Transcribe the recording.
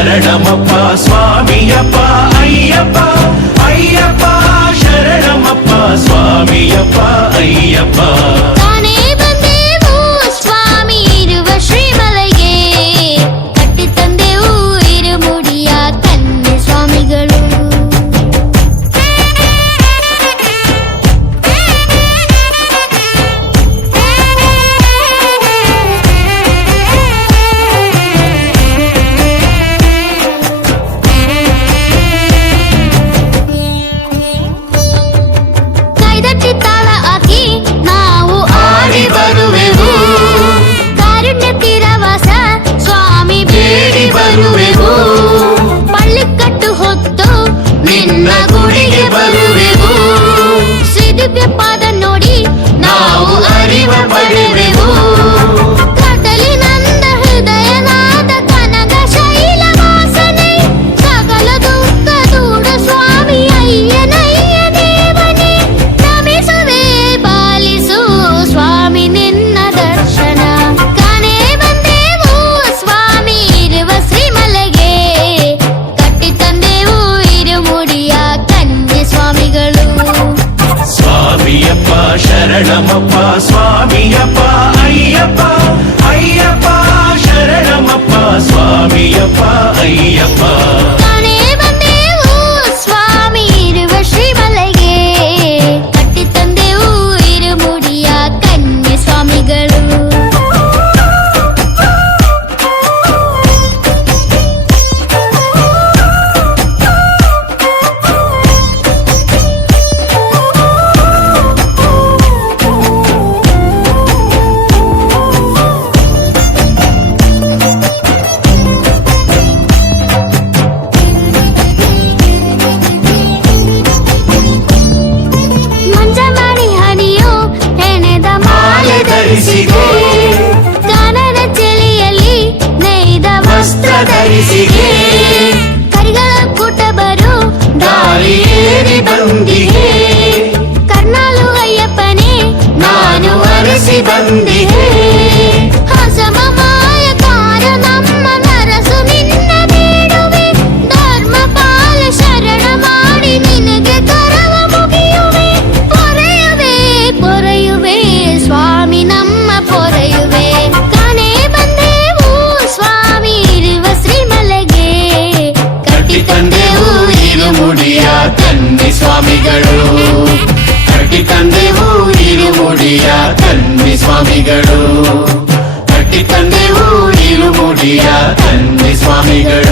ಶರಣಮಪ್ಪ ಸ್ವಾಮಿಯಪ್ಪ ಅಯ್ಯಪ್ಪ ಅಯ್ಯಪ್ಪ ಶರಣಮಪ್ಪ ಸ್ವಾಮಿಯಪ್ಪ ಅಯ್ಯಪ್ಪ ತಾನೇ ಬಂದೆವು ಸ್ವಾಮಿ ಇರುವ ಶ್ರೀಮಲೆಗೆ ಕಟ್ಟಿ ತಂದೆವು ಇರುಮುಡಿಯ ಕನ್ಯೆ ಸ್ವಾಮಿಗಳು ಕೈದಟ್ಟಿ ತಾಳ ಹಾಕಿ ನಾವು ಆಡಿ ಬರುವೆವು ಕಾರುಣ್ಯ ತೀರವಾಸ ಸ್ವಾಮಿ ಬೇಡಿ ಬರುವೆವು ಪಳ್ಳಿಕಟ್ಟು ಹೊತ್ತು ನಿನ್ನ ಗುಡಿಗೆ ಬರುವೆವು ಶ್ರೀದಿವ್ಯ ಪಾದ ನೋಡಿ ನಾವು ಅರಿವ ಪಡೆವೆವು ಕಡಲಿನಂದ ಹೃದಯನಾದ ಕನಕ ಶೈಲ ವಾಸನೆ ಸಕಲ ದುಃಖ ದೂರ ಸ್ವಾಮಿ ಅಯ್ಯನಯ್ಯ ದೇವನೇ ನಮಿಸುವೆ ಪಾಲಿಸು ಸ್ವಾಮಿ ನಿನ್ನ ದರ್ಶನ ಕಾಣೆ ಬಂದೆವು ಸ್ವಾಮಿ ಇರುವ ಶ್ರೀಮಲೆಗೆ ಕಟ್ಟಿ ತಂದೆವು ಇರುಮುಡಿಯ ಕನ್ಯೆ ಸ್ವಾಮಿಗಳು ಸ್ವಾಮಿಯಪ್ಪ ಶರಣಮಪ್ಪ ಸ್ವಾಮಿಯಪ್ಪ ಅಯ್ಯಪ್ಪ ಅಯ್ಯಪ್ಪ ಶರಣಮಪ್ಪ ಸ್ವಾಮಿಯಪ್ಪ ಅಯ್ಯಪ್ಪ ಕಾಣೆ ಬಂದೆವು ಸ್ವಾಮಿ ಇರುವ ಶ್ರೀಮಲೆಗೆ ಕಟ್ಟಿ ತಂದೆವು ಇರುಮುಡಿಯ ಕನ್ಯೆ ಸ್ವಾಮಿಗಳು ಮಂಜ ಮಾಡಿ ಹನಿಯು ಹೆಣೆದ ಮಾಲೆ ಧರಿಸಿದೆ ಕಾನನ ಚಳಿಯಲ್ಲಿ ನೇಯ್ದ ವಸ್ತ್ರ ಧರಿಸಿದೆ ಕರಿಗಳ ಕುಟಬರು ದಾರಿ ಏರಿ ಬಂದಿದೆ ಕರ್ನಾಲು ಅಯ್ಯಪ್ಪನೇ ನಾನು ಅರಸಿ ಬಂದಿದೆ ಹಸಮಮಾಯಕಾರ ನಮ್ಮ ನರಸು ನಿನ್ನ ಬೇಡುವೆ ಧರ್ಮಪಾಲ ಶರಣ ಮಾಡಿ ನಿನಗೆ ಕರವ ಮುಗಿಯುವೆ ಪೊರೆಯುವೆ ಪೊರೆಯುವೆ ಸ್ವಾಮಿ ನಮ್ಮ ಪೊರೆಯುವೆ ಕಾಣೆ ಬಂದೆವು ಸ್ವಾಮಿ ಇರುವ ಶ್ರೀಮಲೆಗೆ ಕಟ್ಟಿ ತಂದೆವು ಇರುಮುಡಿಯ ಕನ್ಯೆ ಸ್ವಾಮಿಗಳು ಕಟ್ಟಿ ತಂದೆವು ಇರುಮುಡಿಯ ಕನ್ಯೆ ಸ್ವಾಮಿಗಳು ಕಟ್ಟಿ ತಂದೆವು ಇರುಮುಡಿಯ ಕನ್ಯೆ ಸ್ವಾಮಿಗಳು